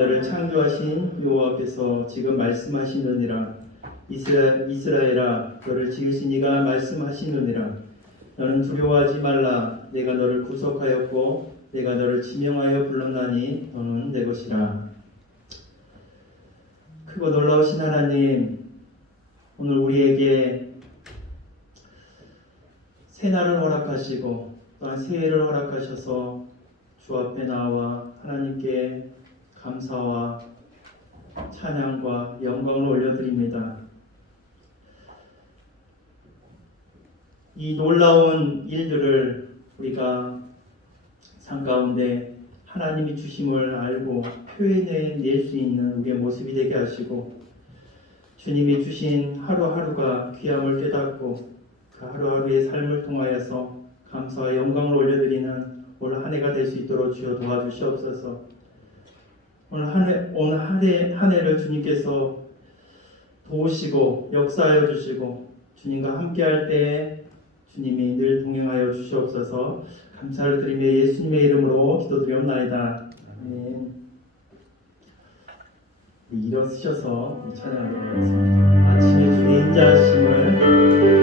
너를 창조하신 여호와께서 지금 말씀하시느니라. 이스라엘아, 너를 지으신 이가 말씀하시느니라. 너는 두려워하지 말라. 내가 너를 구속하였고 내가 너를 지명하여 불렀나니 너는 내 것이라. 크고 놀라우신 하나님, 오늘 우리에게 새날을 허락하시고 또한 새해를 허락하셔서 주 앞에 나와 하나님께 감사와 찬양과 영광을 올려드립니다. 이 놀라운 일들을 우리가 삶 가운데 하나님이 주심을 알고 표현해낼 수 있는 우리의 모습이 되게 하시고, 주님이 주신 하루하루가 귀함을 깨닫고 그 하루하루의 삶을 통하여서 감사와 영광을 올려드리는 오늘 한 해가 될 수 있도록 주여 도와주시옵소서. 오늘 한 해를 주님께서 도우시고 역사하여 주시고 주님과 함께할 때에 주님이 늘 동행하여 주시옵소서. 감사를 드리며 예수님의 이름으로 기도드리옵나이다. 아멘. 일어서셔서 찬양하도록 하겠습니다. 아침에 주의 인자하심을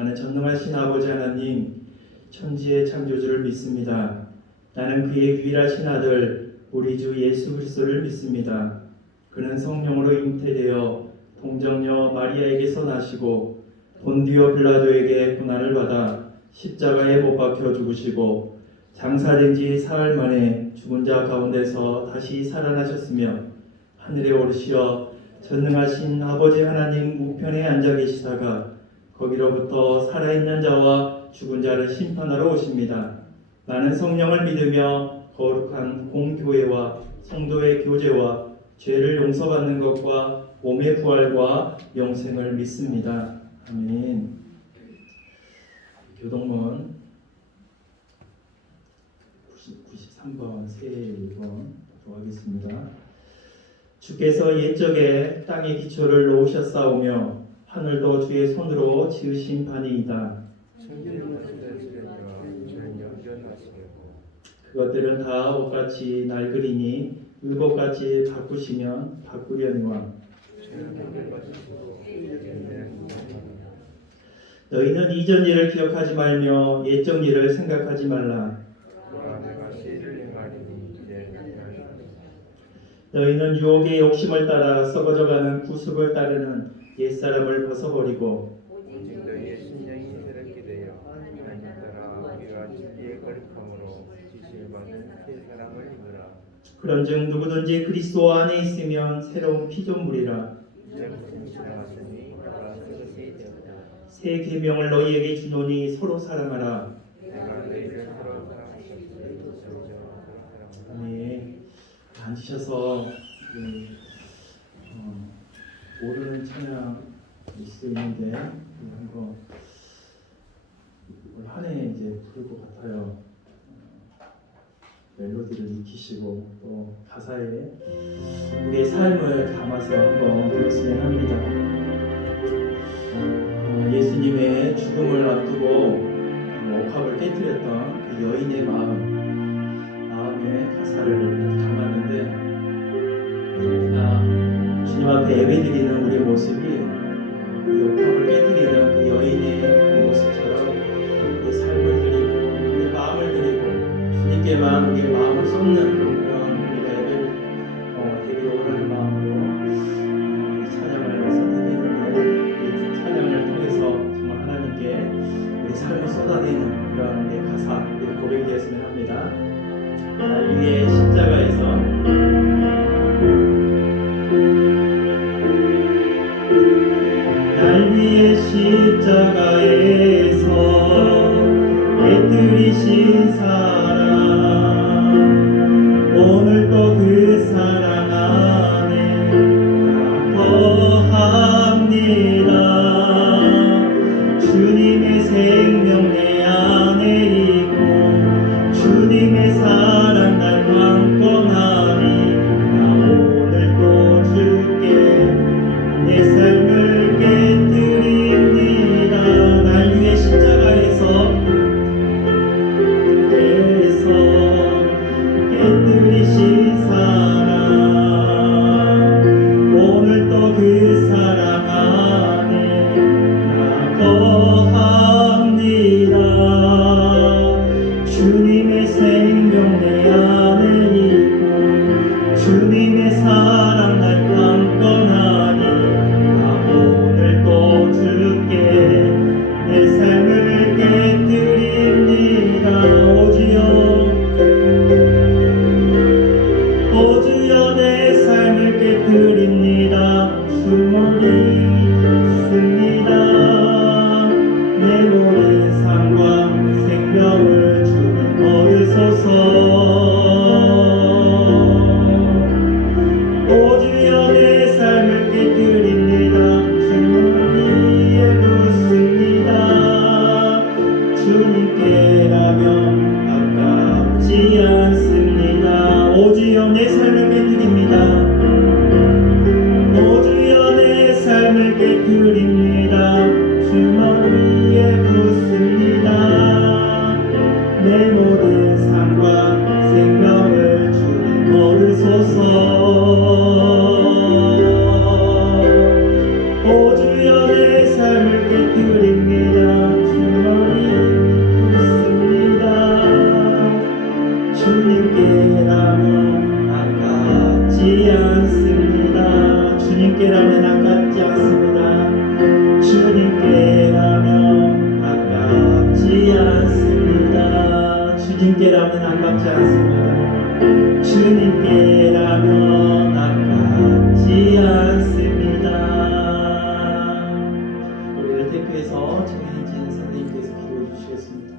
나는 전능하신 아버지 하나님, 천지의 창조주를 믿습니다. 나는 그의 유일하신 아들 우리 주 예수 그리스도를 믿습니다. 그는 성령으로 잉태되어 동정녀 마리아에게서 나시고 본디오 빌라도에게 고난을 받아 십자가에 못 박혀 죽으시고 장사된 지 사흘 만에 죽은 자 가운데서 다시 살아나셨으며 하늘에 오르시어 전능하신 아버지 하나님 우편에 앉아 계시다가 거기로부터 살아있는 자와 죽은 자를 심판하러 오십니다. 나는 성령을 믿으며 거룩한 공교회와 성도의 교제와 죄를 용서받는 것과 몸의 부활과 영생을 믿습니다. 아멘. 교동문 93번 새 1번 하겠습니다. 주께서 옛적에 땅의 기초를 놓으셨사오며 하늘도 주의 손으로 지으신 바니이다. 그것들은 다 옷같이 낡으리니 의복같이 바꾸시면 바꾸려니와. 너희는 이전 일을 기억하지 말며 옛적 일을 생각하지 말라. 너희는 유혹의 욕심을 따라 썩어져가는 구습을 따르는 옛사람을 벗어버리고 오직 너희의 심령이 새롭게 되어 하나님 따라 받는 새 사람을 입으라. 그런즉 누구든지 그리스도 안에 있으면 새로운 피조물이라. 이제 무슨 지나갔으니 너가 새 것이 되었다. 새 계명을 너희에게 주노니 서로 사랑하라. 내가 너희를 서로 사랑하셨으니 너희도 서로 사랑하라. 네, 앉으셔서 모르는 찬양 있을 수 있는데 한번 올 한 해 이제 부를 것 같아요. 멜로디를 익히시고 또 가사에 우리의 삶을 담아서 한번 들었으면 합니다. 예수님의 죽음을 앞두고 옥합을 깨뜨렸던 그 여인의 마음의 가사를 담았는데, 주님 앞에 예배드리는 우리의 모습이 이 옥합을 깨뜨리는 그 여인의 그 모습처럼 우리의 삶을 드리고 우리의 마음을 드리고 주님께만 우리의 마음을 쏟는 그런 우리가 예배를 드리기를 원하는 마음으로 이 찬양을 선택했는데, 이 찬양을 통해서 정말 하나님께 우리 삶을 쏟아내는 그런 우리의 가사, 우리의 고백이 되었으면 합니다. 날 위해 십자가에서 날 위해 십자가에서 깨뜨리신 사랑, 오늘 또 그 사랑 안에 거합니다. 주님의 생명 내 안에 있고 주님의 사랑 날 강권하니 나 오늘 또 주께 내 삶을 깨뜨립니다. 날 위해 십자가에서 깨뜨리신 사랑, 오늘 또 그 사랑 안에 나 거합니다. 주님의 생명 내 안에 있고 주님의 사랑 날 강권하니 나 오늘 또 주께 내 삶을 깨뜨립니다. 오주여 내 삶을 깨뜨립니다. 주님을 믿습니다. 내 모든 삶과 생명을 주님 얻으소서. 오주여 내 삶을 깨뜨립니다. 주님을 위해 묻습니다. 주님께라면 아깝지 않습니다. 오주여 내 삶을 깨뜨립니다. 오주여 내 삶을 깨뜨립니다. 주만 위에 묻습니다. 내 모든 삶과 생명을 주님 얻으소서. 오주여 내 삶을 깨뜨립니다. 주만 위에 묻습니다. 주님께라면 아깝지 않습니다. 주님께라면 아깝지 않습니다. 주님께라면 아깝지 않습니다. 주님께라면 아깝지 않습니다. 주님께라면 아깝지 않습니다. 우리를 대표해서 정혜진 선생님께서 기도해 주시겠습니다.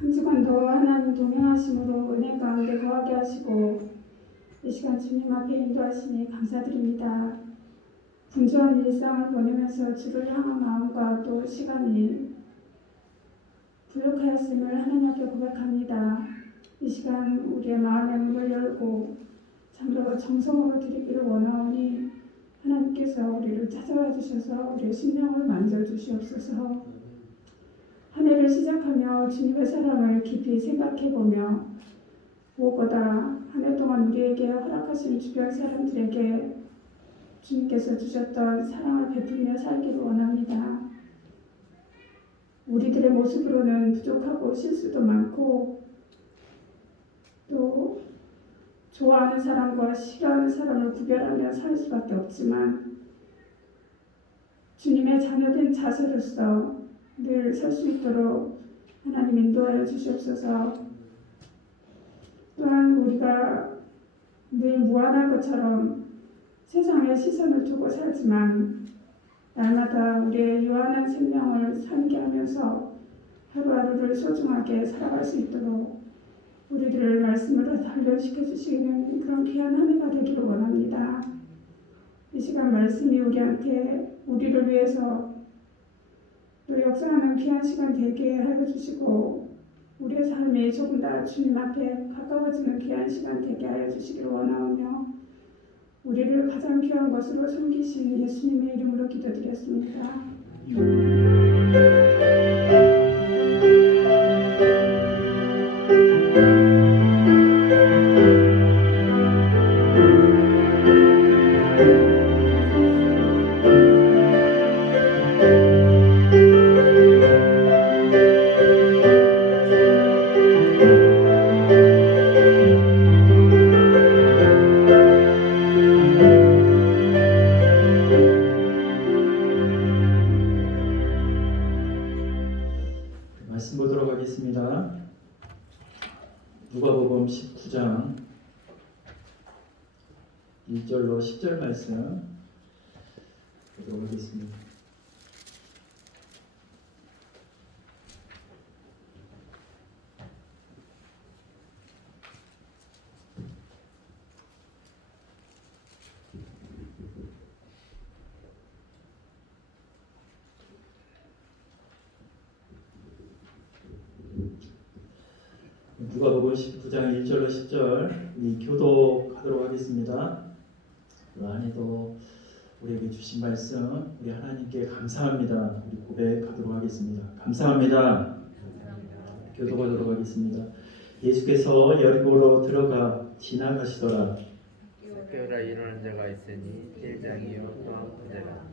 한 주간도 하나님 동행하심으로 은혜 가운데 거하게 하시고 이 시간 주님 앞에 인도하시니 감사드립니다. 분주한 일상을 보내면서 주를 향한 마음과 또 시간이 부족하였음을 하나님 앞에 고백합니다. 이 시간 우리의 마음의 문을 열고 참으로 정성으로 드리기를 원하오니 하나님께서 우리를 찾아와 주셔서 우리의 심령을 만져주시옵소서. 한 해를 시작하며 주님의 사랑을 깊이 생각해보며 무엇보다 한 해 동안 우리에게 허락하신 주변 사람들에게 주님께서 주셨던 사랑을 베풀며 살기를 원합니다. 우리들의 모습으로는 부족하고 실수도 많고 또 좋아하는 사람과 싫어하는 사람을 구별하며 살 수밖에 없지만 주님의 자녀된 자세로서 늘 설 수 있도록 하나님 인도하여 주시옵소서. 또한 우리가 늘 무한할 것처럼 세상에 시선을 두고 살지만 날마다 우리의 유한한 생명을 상기하면서 하루하루를 소중하게 살아갈 수 있도록 우리들을 말씀으로 단련시켜 주시는 그런 귀한 한 해가 되기를 원합니다. 이 시간 말씀이 우리를 위해서 또 역사하는 귀한 시간 되게 하여 주시고 우리의 삶이 조금 더 주님 앞에 가까워지는 귀한 시간 되게 하여 주시기를 원하오며 우리를 가장 귀한 것으로 섬기신 예수님의 이름으로 기도드렸습니다. 말씀 보도록 하겠습니다. 누가복음 19장 1절로 10절 말씀 보도록 하겠습니다. 누가복음 19장 1절로 10절 이 교독하도록 하겠습니다. 그 안에도 우리에게 주신 말씀 우리 하나님께 감사합니다. 우리 고백하도록 하겠습니다. 감사합니다. 교독하도록 하겠습니다. 예수께서 여리고로 들어가 지나가시더라. 삭개오라 이르는 자가 있으니 일장이요 또 문제라.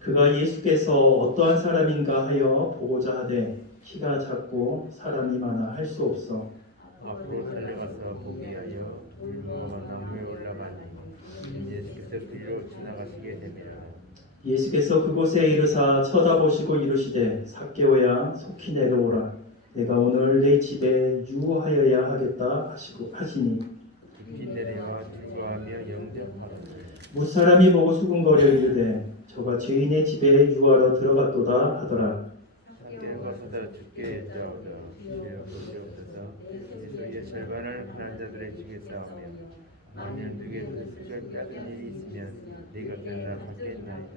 그가 예수께서 어떠한 사람인가 하여 보고자 하되 키가 작고 사람이 많아 할 수 없어 앞으로 달려가서 보기 위하여 물무와 나무에 올라가니 예수께서 그리로 지나가시게 되니라. 예수께서 그곳에 이르사 쳐다보시고 이르시되 삭개오야 속히 내려오라 내가 오늘 내 집에 유하여야 하겠다 하시니 깊이 내려와 즐거워하며 영접하라. 무사람이 보고 수군거려 이르되 저가 죄인의 집에 유하러 들어갔도다 하더라. 삭개오가 서다 죽게 여짜오다. 주여 보시옵소서. 예수의 절반을 가난 자들의 집에 쌓으며 만일 누구에도 습절 같은 일이 있으면 네가 그날 받겠나이다.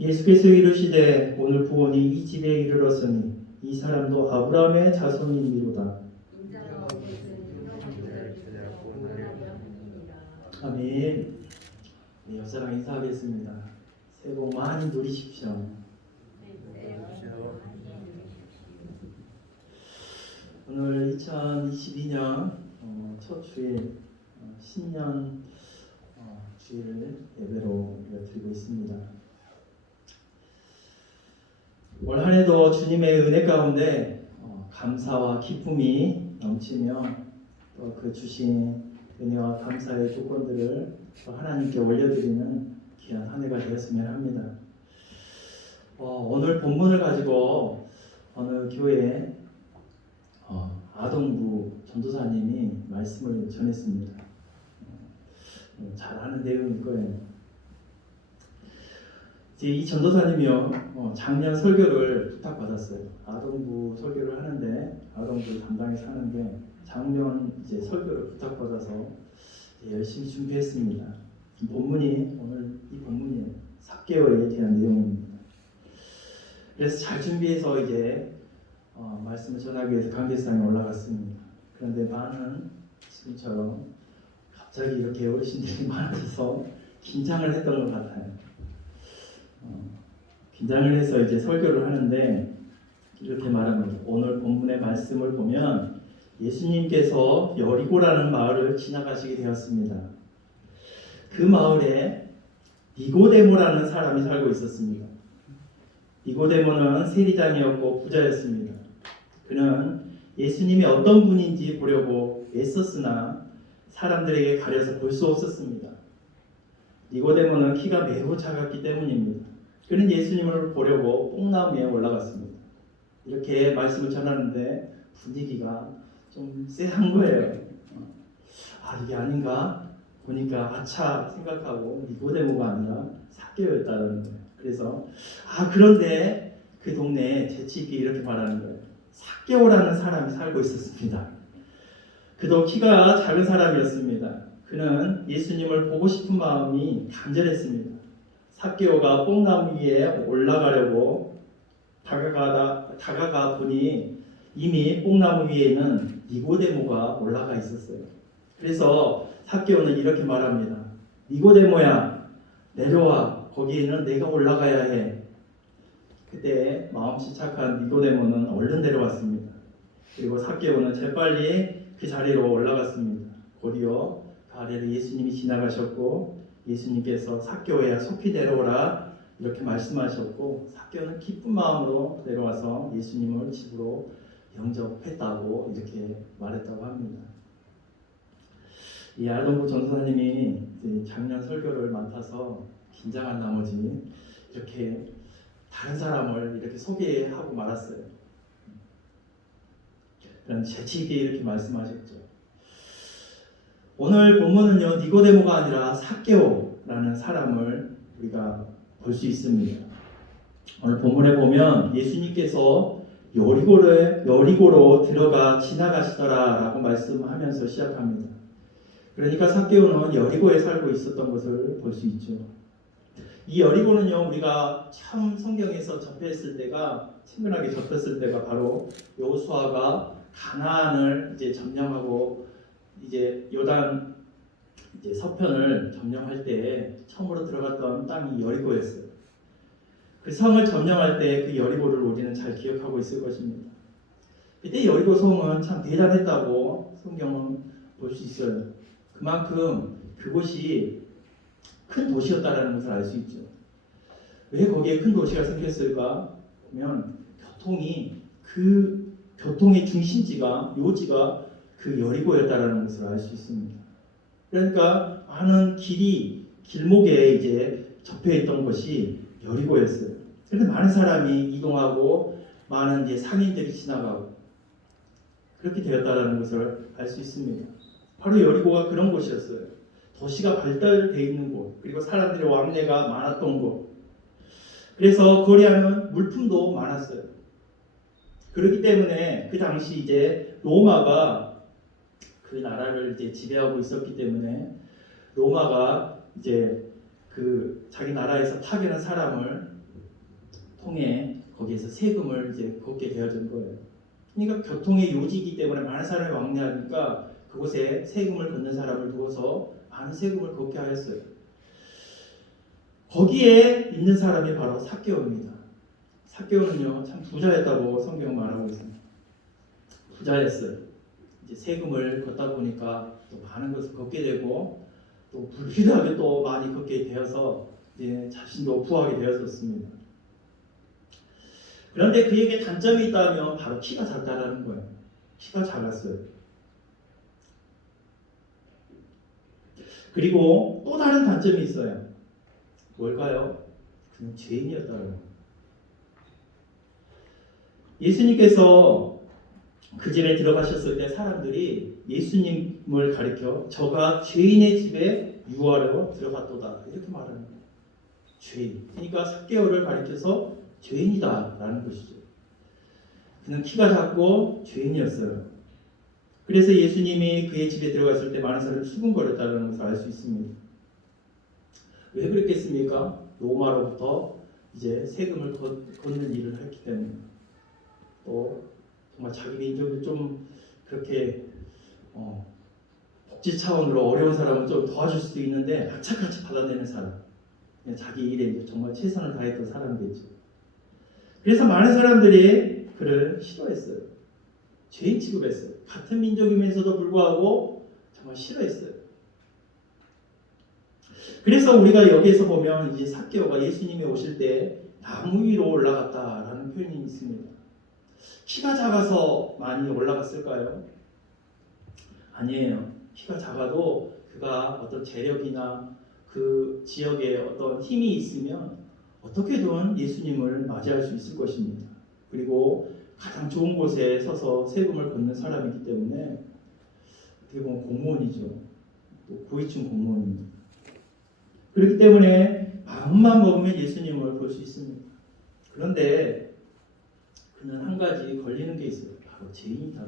예수께서 이르시되 오늘 구원이 이 집에 이르렀으니 이 사람도 아브라함의 자손이니로다. 아멘. 네, 옆사람 인사하겠습니다. 새해 복 많이 누리십시오. 오늘 2022년 첫 주일 신년 주일 예배로 드리고 있습니다. 올 한 해도 주님의 은혜 가운데 감사와 기쁨이 넘치며 또 그 주신 은혜와 감사의 조건들을 하나님께 올려드리는 귀한 한 해가 되었으면 합니다. 오늘 본문을 가지고 어느 교회 아동부 전도사님이 말씀을 전했습니다. 잘 아는 내용일 거예요. 이제 이 전도사님이요 작년 설교를 부탁받았어요. 아동부 설교를 하는데 아동부 담당해서 하는데 작년 이제 설교를 부탁받아서 열심히 준비했습니다. 오늘 이 본문이 삭개오에 대한 내용입니다. 그래서 잘 준비해서 이제 말씀을 전하기 위해서 강대상에 올라갔습니다. 그런데 많은 지금처럼 갑자기 이렇게 어르신들이 많아져서 긴장을 했던 것 같아요. 긴장을 해서 이제 설교를 하는데 이렇게 말합니다. 오늘 본문의 말씀을 보면 예수님께서 여리고라는 마을을 지나가시게 되었습니다. 그 마을에 니고데모라는 사람이 살고 있었습니다. 니고데모는 세리장이었고 부자였습니다. 그는 예수님이 어떤 분인지 보려고 애썼으나 사람들에게 가려서 볼 수 없었습니다. 니고데모는 키가 매우 작았기 때문입니다. 그는 예수님을 보려고 뽕나무 위에 올라갔습니다. 이렇게 말씀을 전하는데 분위기가 좀 쎄한 거예요. 이게 아닌가? 보니까 아차 생각하고 니고데모가 아니라 삭개오였다는 거예요. 그래서 그런데 그 동네에 재치있게 이렇게 말하는 거예요. 삭개오라는 사람이 살고 있었습니다. 그도 키가 작은 사람이었습니다. 그는 예수님을 보고 싶은 마음이 간절했습니다. 삭개오가 뽕나무 위에 올라가려고 다가가 보니 이미 뽕나무 위에는 니고데모가 올라가 있었어요. 그래서 삭개오는 이렇게 말합니다. 니고데모야, 내려와. 거기에는 내가 올라가야 해. 그때 마음씨 착한 니고데모는 얼른 내려왔습니다. 그리고 삭개오는 재빨리 그 자리로 올라갔습니다. 곧이어 그 아래로 예수님이 지나가셨고 예수님께서 삭개오야 속히 내려오라 이렇게 말씀하셨고 삭개오는 기쁜 마음으로 내려와서 예수님을 집으로 영접했다고 이렇게 말했다고 합니다. 이 아동부 전도사님이 작년 설교를 맡아서 긴장한 나머지 이렇게 다른 사람을 이렇게 소개하고 말았어요. 그런 재치있게 이렇게 말씀하셨죠. 오늘 본문은요, 니고데모가 아니라 삭개오라는 사람을 우리가 볼 수 있습니다. 오늘 본문에 보면 예수님께서 여리고로 들어가 지나가시더라라고 말씀하면서 시작합니다. 그러니까 삭개오는 여리고에 살고 있었던 것을 볼 수 있죠. 이 여리고는요, 우리가 처음 성경에서 접했을 때가 친근하게 접했을 때가 바로 여호수아가 가나안을 이제 점령하고 이제 요단 이제 서편을 점령할 때 처음으로 들어갔던 땅이 여리고였어요. 그 성을 점령할 때 그 여리고를 우리는 잘 기억하고 있을 것입니다. 그때 여리고 성은 참 대단했다고 성경은 볼 수 있어요. 그만큼 그곳이 큰 도시였다라는 것을 알 수 있죠. 왜 거기에 큰 도시가 생겼을까? 보면 교통의 중심지가 요지가 그 여리고였다라는 것을 알 수 있습니다. 그러니까 많은 길목에 이제 접해 있던 것이 여리고였어요. 그래서 많은 사람이 이동하고 많은 이제 상인들이 지나가고 그렇게 되었다라는 것을 알 수 있습니다. 바로 여리고가 그런 곳이었어요. 도시가 발달되어 있는 곳, 그리고 사람들의 왕래가 많았던 곳. 그래서 거래하는 물품도 많았어요. 그렇기 때문에 그 당시 이제 로마가 그 나라를 이제 지배하고 있었기 때문에 로마가 이제 그 자기 나라에서 파견한 사람을 통해 거기에서 세금을 이제 걷게 되어진 거예요. 그러니까 교통의 요지이기 때문에 많은 사람이 왕래하니까 그곳에 세금을 걷는 사람을 두어서 많은 세금을 걷게 하였어요. 거기에 있는 사람이 바로 삭개오입니다. 삭개오는요, 참 부자였다고 성경 말하고 있습니다. 부자였어요. 이제 세금을 걷다 보니까 또 많은 것을 걷게 되고 또 불필요하게 또 많이 걷게 되어서 이제 자신도 부하게 되었었습니다. 그런데 그에게 단점이 있다면 바로 키가 작다라는 거예요. 키가 작았어요. 그리고 또 다른 단점이 있어요. 뭘까요? 그는 죄인이었다는 거예요. 예수님께서 그 집에 들어가셨을 때 사람들이 예수님을 가리켜 저가 죄인의 집에 유하려 들어갔도다 이렇게 말하는 거예요. 죄인. 그러니까 삭개오를 가리켜서 죄인이다라는 것이죠. 그는 키가 작고 죄인이었어요. 그래서 예수님이 그의 집에 들어갔을 때 많은 사람이 수군거렸다는 것을 알 수 있습니다. 왜 그랬겠습니까? 로마로부터 이제 세금을 걷는 일을 했기 때문에 또 정말 자기 민족을 좀 그렇게 복지 차원으로 어려운 사람은 좀 도와줄 수도 있는데 악착같이 받아내는 사람, 그냥 자기 일에 정말 최선을 다했던 사람이겠죠. 그래서 많은 사람들이 그를 싫어했어요. 죄인 취급했어요. 같은 민족이면서도 불구하고 정말 싫어했어요. 그래서 우리가 여기에서 보면 이제 삭개오가 예수님이 오실 때 나무 위로 올라갔다라는 표현이 있습니다. 키가 작아서 많이 올라갔을까요? 아니에요. 키가 작아도 그가 어떤 재력이나 그 지역에 어떤 힘이 있으면 어떻게든 예수님을 맞이할 수 있을 것입니다. 그리고 가장 좋은 곳에 서서 세금을 걷는 사람이기 때문에 어떻게 보면 공무원이죠. 또 고위층 공무원입니다. 그렇기 때문에 마음만 먹으면 예수님을 볼 수 있습니다. 그런데 그는 한 가지 걸리는 게 있어요. 바로 죄인이다.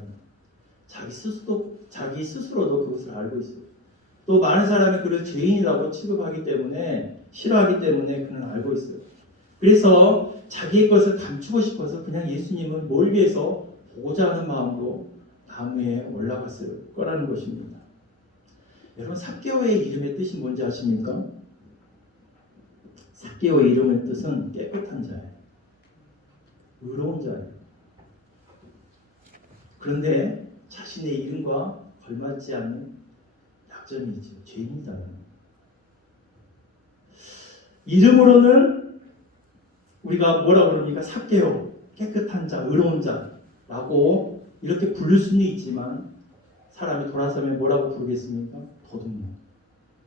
자기 스스로도 그것을 알고 있어요. 또 많은 사람이 그를 죄인이라고 취급하기 때문에 싫어하기 때문에 그는 알고 있어요. 그래서 자기의 것을 감추고 싶어서 그냥 예수님을 멀리에서 보고자 하는 마음으로 나무에 올라갔을 거라는 것입니다. 여러분 삭개오의 이름의 뜻이 뭔지 아십니까? 삭개오의 이름의 뜻은 깨끗한 자예요. 의로운 자예요. 그런데 자신의 이름과 걸맞지 않는 약점이 있죠. 죄인이다. 이름으로는 우리가 뭐라고 그럽니까? 삭개오, 깨끗한 자, 의로운 자라고 이렇게 부를 수는 있지만 사람이 돌아서면 뭐라고 부르겠습니까? 도둑놈,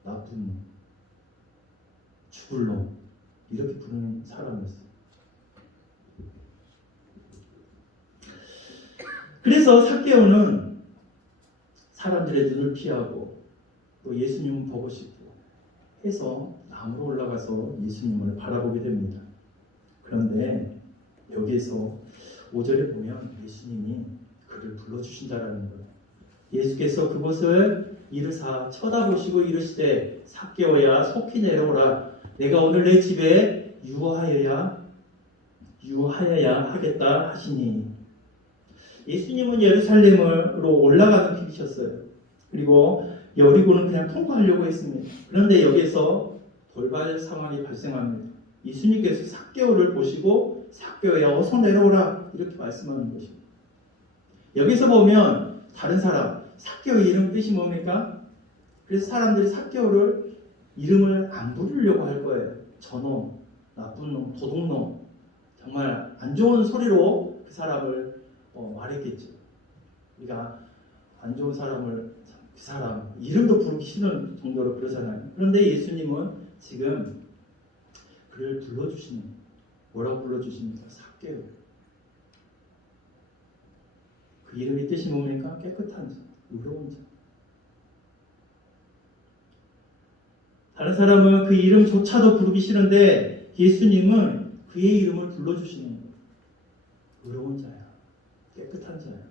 나쁜 놈, 죽을 놈 이렇게 부르는 사람이었어요. 그래서 삭개오는 사람들의 눈을 피하고 또 예수님을 보고 싶고 해서 나무로 올라가서 예수님을 바라보게 됩니다. 그런데 여기에서 5절에 보면 예수님이 그를 불러주신다라는 거예요. 예수께서 그곳을 이르사 쳐다보시고 이르시되 삭개오야 속히 내려오라. 내가 오늘 내 집에 유하여야 하겠다 하시니 예수님은 예루살렘으로 올라가는 길이셨어요. 그리고 여리고는 그냥 통과하려고 했습니다. 그런데 여기서 돌발 상황이 발생합니다. 예수님께서 삭개오를 보시고 삭개오야 어서 내려오라 이렇게 말씀하는 것입니다. 여기서 보면 다른 사람 삭개오의 이름 뜻이 뭡니까? 그래서 사람들이 삭개오를 이름을 안 부르려고 할 거예요. 저놈, 나쁜 놈, 도둑놈 정말 안 좋은 소리로 그 사람을 말했겠죠. 우리가 안 좋은 사람을 그 사람 이름도 부르기 싫은 정도로 그러잖아요. 그런데 예수님은 지금 그를 불러주시는 뭐라고 불러주십니까? 삭개오. 그 이름의 뜻이 뭡니까? 깨끗한 자, 의로운 자. 다른 사람은 그 이름조차도 부르기 싫은데 예수님은 그의 이름을 불러주시는 거예요. 의로운 자야. 깨끗한 자야.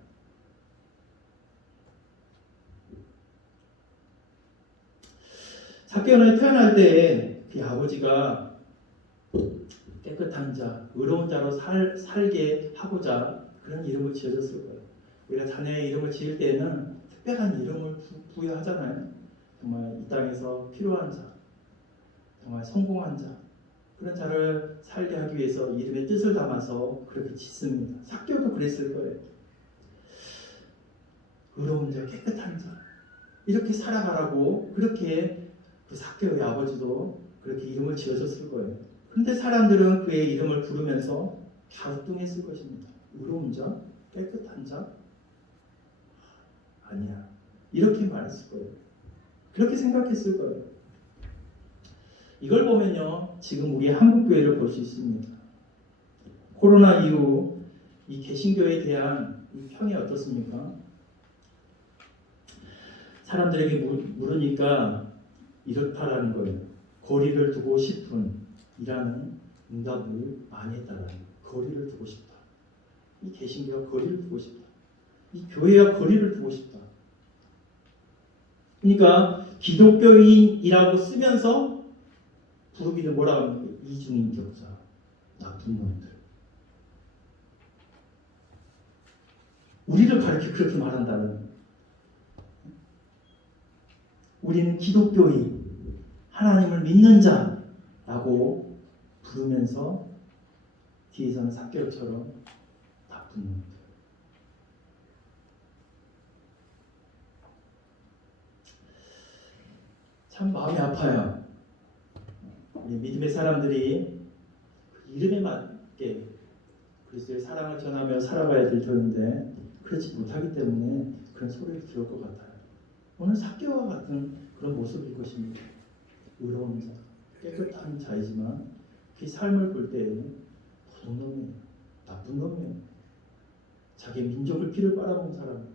삭개오는 태어날 때 그 아버지가 깨끗한 자, 의로운 자로 살게 하고자 그런 이름을 지어줬을 거예요. 우리가 자녀의 이름을 지을 때는 특별한 이름을 부여하잖아요. 정말 이 땅에서 필요한 자, 정말 성공한 자, 그런 자를 살게 하기 위해서 이름의 뜻을 담아서 그렇게 짓습니다. 삭개오도 그랬을 거예요. 의로운 자, 깨끗한 자, 이렇게 살아가라고 그렇게 그 삭개오의 아버지도 그렇게 이름을 지어줬을 거예요. 그런데 사람들은 그의 이름을 부르면서 갸우뚱했을 것입니다. 의로운 자, 깨끗한 자, 아니야. 이렇게 말했을 거예요. 그렇게 생각했을 거예요. 이걸 보면요, 지금 우리 한국교회를 볼 수 있습니다. 코로나 이후 이 개신교에 대한 이 평이 어떻습니까? 사람들에게 물으니까 이렇다라는 거예요. 거리를 두고 싶은 이라는 응답을 많이 했다라는 거예요. 거리를 두고 싶다. 이 개신교가 거리를 두고 싶다. 이 교회와 거리를 두고 싶다. 그러니까 기독교인이라고 쓰면서 부르기를 뭐라고 합니까? 이중인격자, 나쁜 놈들. 우리를 가르쳐 그렇게 말한다는 거예요. 우리는 기독교인, 하나님을 믿는 자라고 부르면서 뒤에서는 삭개오처럼 나쁜 놈들. 참 마음이 아파요. 우리 믿음의 사람들이 이름에 맞게 그리스도의 사랑을 전하며 살아가야 될 터인데 그렇지 못하기 때문에 그런 소리를 들을 것 같아요. 오늘 삭개와 같은 그런 모습일 것입니다. 의로운 자, 깨끗한 자이지만 그 삶을 볼 때에는 도둑놈이에요. 나쁜 놈이에요. 자기 민족을 피를 빨아먹은 사람이에요.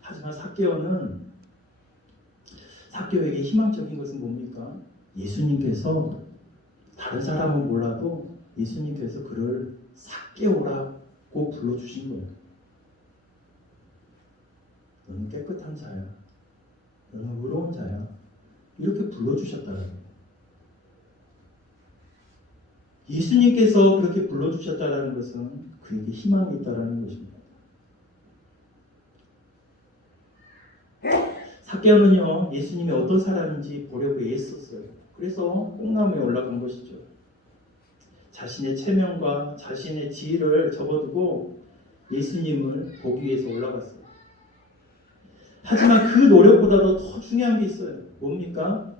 하지만 삭개오에게 희망적인 것은 뭡니까? 예수님께서 다른 사람은 몰라도 예수님께서 그를 삭개오라고 불러주신 거예요. 너는 깨끗한 자야. 너는 의로운 자야. 이렇게 불러주셨다는 거예요. 예수님께서 그렇게 불러주셨다는 것은 그에게 희망이 있다는 것입니다. 삭개오는요, 예수님이 어떤 사람인지 보려고 애썼어요. 그래서 뽕나무에 올라간 것이죠. 자신의 체면과 자신의 지위를 접어두고 예수님을 보기 위해서 올라갔어요. 하지만 그 노력보다도 더 중요한 게 있어요. 뭡니까?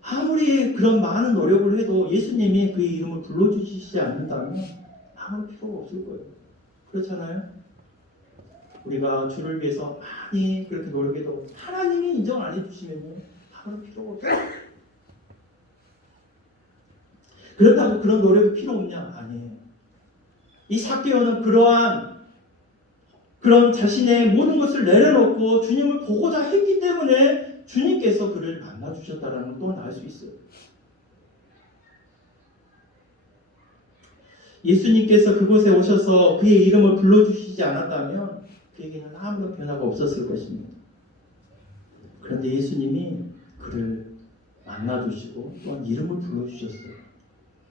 아무리 그런 많은 노력을 해도 예수님이 그의 이름을 불러주시지 않는다면 아무 필요가 없을 거예요. 그렇잖아요? 우리가 주를 위해서 많이 그렇게 노력해도 하나님이 인정 안 해주시면 아무 필요가 없어요. 그렇다고 그런 노력이 필요 없냐? 아니에요. 이 삭개오는 그런 자신의 모든 것을 내려놓고 주님을 보고자 했기 때문에 주님께서 그를 만나주셨다는 걸 또 알 수 있어요. 예수님께서 그곳에 오셔서 그의 이름을 불러주시지 않았다면 그에게는 아무런 변화가 없었을 것입니다. 그런데 예수님이 그를 만나주시고 또한 이름을 불러주셨어요.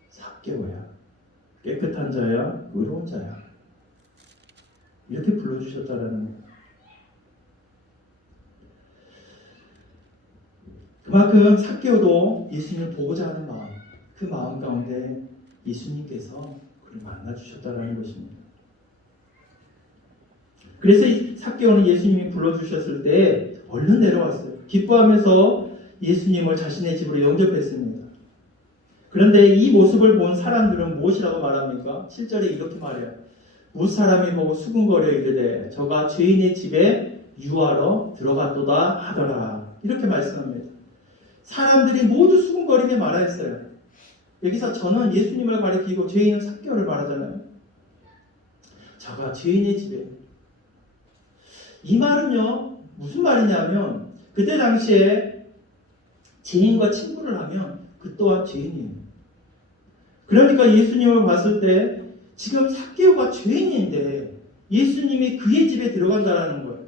삭개오야, 깨끗한 자야, 의로운 자야. 이렇게 불러주셨다라는 거예요. 그만큼 삭개오도 예수님을 보고자 하는 마음, 그 마음 가운데 예수님께서 그를 만나주셨다라는 것입니다. 그래서 삭개오는 예수님이 불러주셨을 때 얼른 내려왔어요. 기뻐하면서 예수님을 자신의 집으로 영접했습니다. 그런데 이 모습을 본 사람들은 무엇이라고 말합니까? 7절에 이렇게 말해요. 무 사람이 보고 수군거려 이르되 저가 죄인의 집에 유하러 들어갔도다 하더라. 이렇게 말씀합니다. 사람들이 모두 수군거리며 말하였어요. 여기서 저는 예수님을 가리키고 죄인은 삭개오를 말하잖아요. 저가 죄인의 집에. 이 말은요, 무슨 말이냐면 그때 당시에 죄인과 친구를 하면 그 또한 죄인이에요. 그러니까 예수님을 봤을 때 지금 삭개오가 죄인인데 예수님이 그의 집에 들어간다라는 거예요.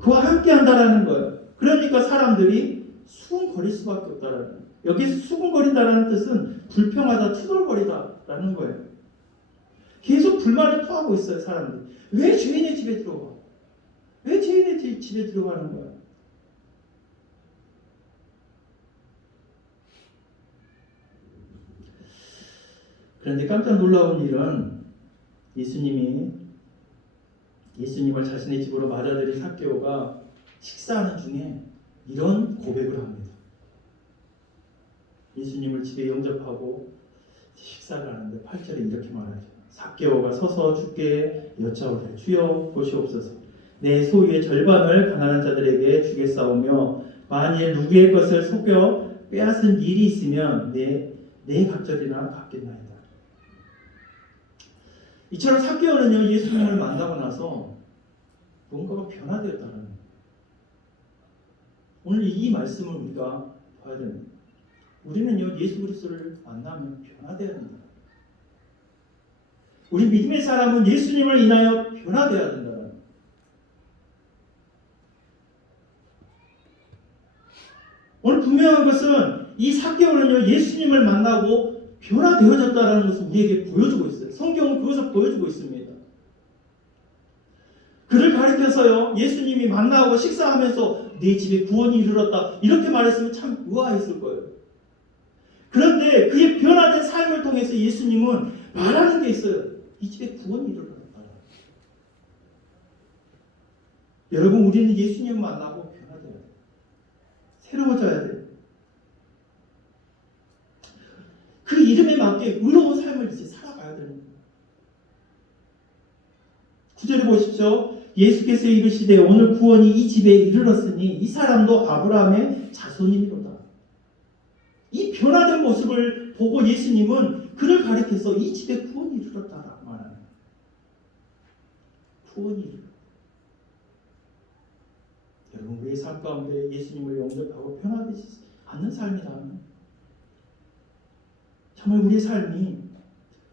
그와 함께 한다라는 거예요. 그러니까 사람들이 수군거릴 수밖에 없다라는 거예요. 여기서 수군거린다는 뜻은 불평하다, 투덜거리다라는 거예요. 계속 불만을 토하고 있어요, 사람들이. 왜 죄인의 집에 들어가? 왜 죄인의 집에 들어가는 거예요? 그런데 깜짝 놀라운 일은 예수님을 자신의 집으로 맞아들인 삭개오가 식사하는 중에 이런 고백을 합니다. 예수님을 집에 영접하고 식사를 하는데 8절에 이렇게 말하죠. 삭개오가 서서 주께 여짜오되 주여 보시옵소서. 내 소유의 절반을 가난한 자들에게 주겠사오며 만일 누구의 것을 속여 빼앗은 일이 있으면 내 갑절이나 갚겠나이다. 이처럼 삭개오는요, 예수님을 만나고 나서 뭔가가 변화되었다는 거예요. 오늘 이 말씀을 우리가 봐야 됩니다. 우리는요, 예수 그리스도를 만나면 변화되어야 합니다. 우리 믿음의 사람은 예수님을 인하여 변화되어야 된다. 오늘 분명한 것은 이 삭개오는요, 예수님을 만나고 변화되어졌다는 것을 우리에게 보여주고 있어요. 성경은 그것을 보여주고 있습니다. 그를 가리켜서요, 예수님이 만나고 식사하면서 내 집에 구원이 이르렀다 이렇게 말했으면 참 우아했을 거예요. 그런데 그의 변화된 삶을 통해서 예수님은 말하는 게 있어요. 이 집에 구원이 이르렀다. 여러분, 우리는 예수님을 만나고 변화돼요. 새로워져요. 세워져야 돼. 그 이름에 맞게 의로운 삶을 이제 살아가야 되는 거예요. 9절을 보십시오. 예수께서 이르시되 오늘 구원이 이 집에 이르렀으니 이 사람도 아브라함의 자손이로다. 이 변화된 모습을 보고 예수님은 그를 가리켜서 이 집에 구원이 이르렀다라고 말합니다. 구원이 이르렀다. 여러분, 우리의 삶 가운데 예수님을 영접하고 변화되지 않는 삶이라면 정말 우리의 삶이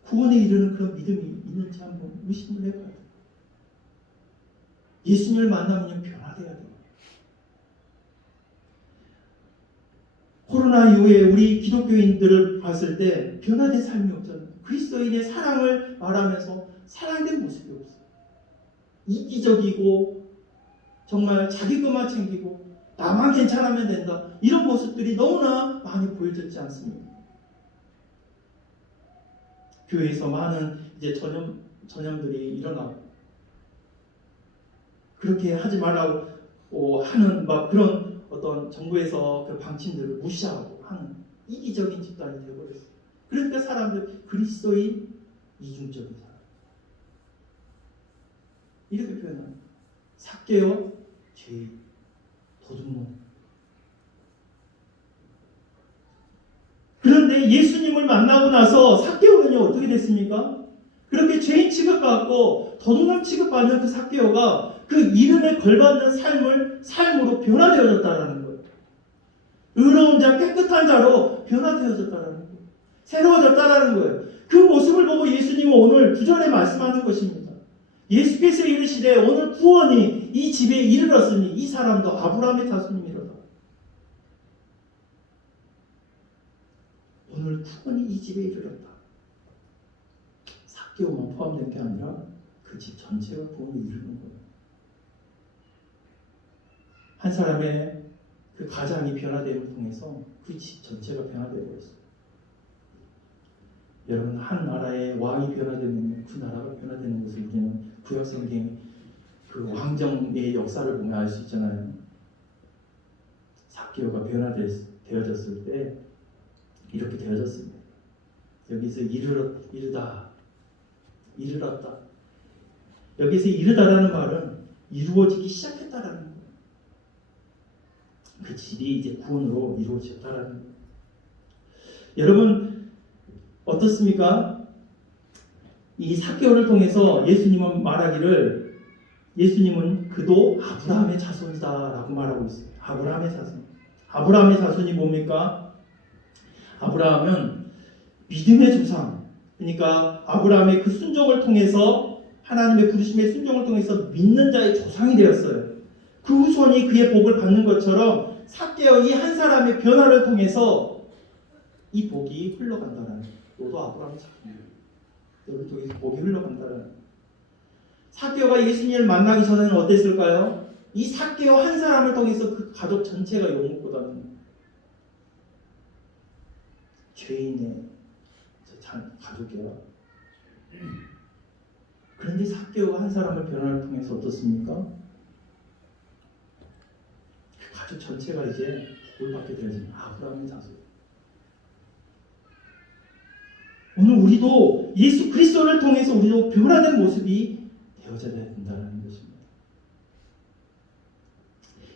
구원에 이르는 그런 믿음이 있는지 한번 의심을 해봐야 돼요. 예수님을 만나면 변화돼야 돼요. 코로나 이후에 우리 기독교인들을 봤을 때 변화된 삶이 없잖아요. 그리스도인의 사랑을 말하면서 사랑된 모습이 없어요. 이기적이고 정말 자기 것만 챙기고 나만 괜찮으면 된다. 이런 모습들이 너무나 많이 보여졌지 않습니까? 교회에서 많은 이제 전염들이 일어나고 그렇게 하지 말라고 하는 막 그런 어떤 정부에서 그 방침들을 무시하고 하는 이기적인 집단이 되어버렸어요. 그러니까 사람들 그리스도인 이중적인 사람 이렇게 표현합니다. 삭개오 죄인 도둑놈. 그런데 예수님을 만나고 나서 삭개오는요 어떻게 됐습니까? 그렇게 죄인 취급받고 도둑놈 취급받는 그 삭개오가 그 이름에 걸받는 삶으로 변화되어졌다라는 거예요. 의로운 자, 깨끗한 자로 변화되어졌다라는 거예요. 새로워졌다라는 거예요. 그 모습을 보고 예수님은 오늘 9절에 말씀하는 것입니다. 예수께서 이르시되 오늘 구원이 이 집에 이르렀으니 이 사람도 아브라함의 자손이로다. 오늘 구원이 이 집에 이르렀다. 삭개오만 포함된 게 아니라 그 집 전체가 구원이 이르는 거예요. 한 사람의 그 가장이 변화됨을 통해서 그 집 전체가 변화되고 있어요. 여러분, 한 나라의 왕이 변화되면 그 나라가 변화되는 것을 우리는 구약성경 그 왕정의 역사를 보면 알 수 있잖아요. 삭개오가 변화되어졌을 때 이렇게 되어졌습니다. 여기서 이르렀다. 여기서 이르다라는 말은 이루어지기 시작했다라는 거예요. 그 집이 이제 구원으로 이루어졌다라는 거예요. 여러분 어떻습니까? 이 삭개오를 통해서 예수님은 말하기를 예수님은 그도 아브라함의 자손이다라고 말하고 있어요. 아브라함의 자손. 아브라함의 자손이 뭡니까? 아브라함은 믿음의 조상. 그러니까 아브라함의 그 순종을 통해서 하나님의 부르심의 순종을 통해서 믿는 자의 조상이 되었어요. 그 후손이 그의 복을 받는 것처럼 삭개오 이 한 사람의 변화를 통해서 이 복이 흘러간다는 거예요. 너도 아브라함의 자손이야. 너를 통해서 복이 흘러간다는 거예요. 삭개오가 예수님을 만나기 전에는 어땠을까요? 이 삭개오 한 사람을 통해서 그 가족 전체가 영웅보다는 죄인의 가족이야. 그런데 삭개오가 한 사람의 변화를 통해서 어떻습니까? 그 가족 전체가 이제 복을 받게 되어진 아브라함의 자손. 오늘 우리도 예수 그리스도를 통해서 우리도 변화된 모습이 되어져야 된다는 것입니다.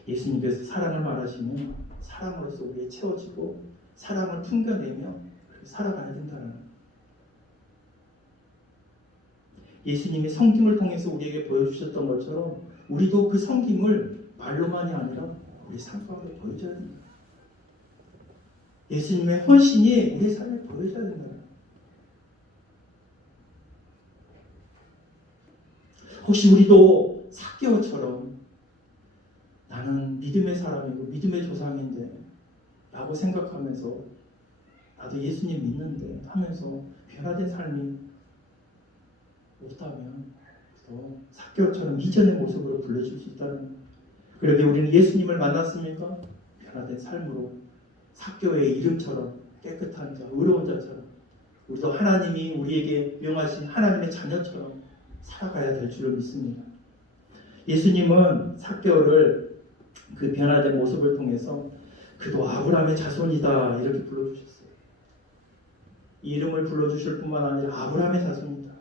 예수님께서 사랑을 말하시면 사랑으로서 우리에 채워지고 사랑을 풍겨내며 살아가야 된다는 거예요. 예수님이 성김을 통해서 우리에게 보여주셨던 것처럼 우리도 그 성김을 말로만이 아니라 우리 삶 가운데 보여줘야 됩니다. 예수님의 헌신이 우리 삶에 보여줘야 된다. 혹시 우리도 삭개오처럼 나는 믿음의 사람이고 믿음의 조상인데 라고 생각하면서 나도 예수님 믿는데 하면서 변화된 삶이 없다면 삭개오처럼 이전의 모습으로 불러줄 수 있다는 거예요. 그러게 우리는 예수님을 만났습니까? 변화된 삶으로 삭개오의 이름처럼 깨끗한 자, 의로운 자처럼 우리도 하나님이 우리에게 명하신 하나님의 자녀처럼 살아가야 될 줄을 믿습니다. 예수님은 삭개오를 그 변화된 모습을 통해서 그도 아브라함의 자손이다 이렇게 불러주셨어요. 이 이름을 불러주실 뿐만 아니라 아브라함의 자손이다.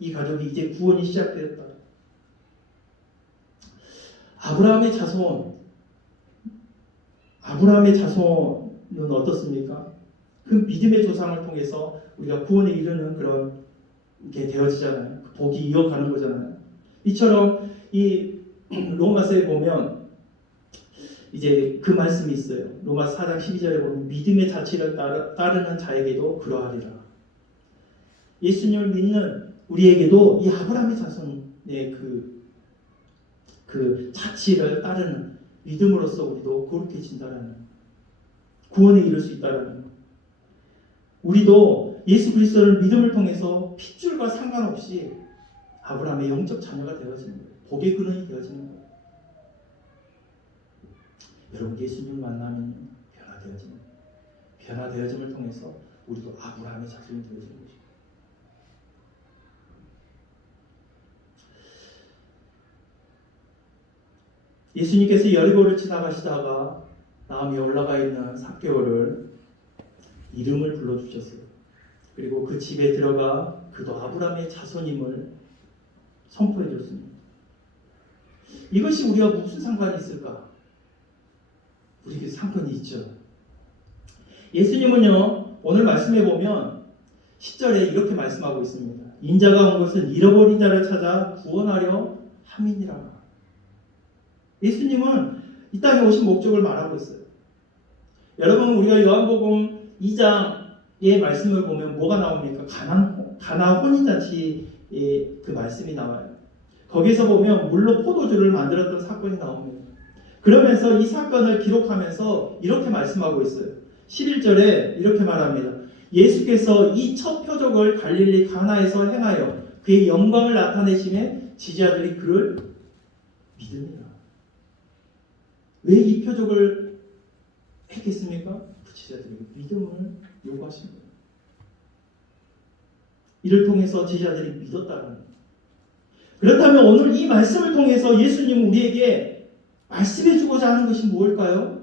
이 가족이 이제 구원이 시작되었다. 아브라함의 자손은 어떻습니까? 그 믿음의 조상을 통해서 우리가 구원에 이르는 그런 게 되어지잖아요. 그 복이 이어가는 거잖아요. 이처럼 이 로마서에 보면 이제 그 말씀이 있어요. 로마서 4장 12절에 보면 믿음의 자치를 따르는 자에게도 그러하리라. 예수님을 믿는 우리에게도 이 아브라함의 자손의 그 자치를 따르는 믿음으로써 우리도 거룩해진다라는, 구원에 이를 수 있다라는, 우리도 예수 그리스도를 믿음을 통해서 핏줄과 상관없이 아브라함의 영적 자녀가 되어지는 거예요. 복의 근원이 되어지는 거예요. 여러분, 예수님을 만나면 변화되어짐을 통해서 우리도 아브라함의 자손이 되어지는 거죠. 예수님께서 여리고를 지나가시다가 나음이 올라가 있는 삭개오를 이름을 불러주셨어요. 그리고 그 집에 들어가 그도 아브라함의 자손임을 선포해 줬습니다. 이것이 우리와 무슨 상관이 있을까? 우리에게 상관이 있죠. 예수님은요, 오늘 말씀해 보면 10절에 이렇게 말씀하고 있습니다. 인자가 온 것은 잃어버린 자를 찾아 구원하려 함이니라. 예수님은 이 땅에 오신 목적을 말하고 있어요. 여러분, 우리가 요한복음 2장의 말씀을 보면 뭐가 나옵니까? 가나 혼인잔치의 그 말씀이 나와요. 거기서 보면 물로 포도주를 만들었던 사건이 나옵니다. 그러면서 이 사건을 기록하면서 이렇게 말씀하고 있어요. 11절에 이렇게 말합니다. 예수께서 이 첫 표적을 갈릴리 가나에서 행하여 그의 영광을 나타내심에 지지자들이 그를 믿으니라. 왜 이 표적을 했겠습니까? 그 지지자들이 믿음을 요구하신 거예요. 이를 통해서 지지자들이 믿었다는 거예요. 그렇다면 오늘 이 말씀을 통해서 예수님은 우리에게 말씀해 주고자 하는 것이 무엇일까요?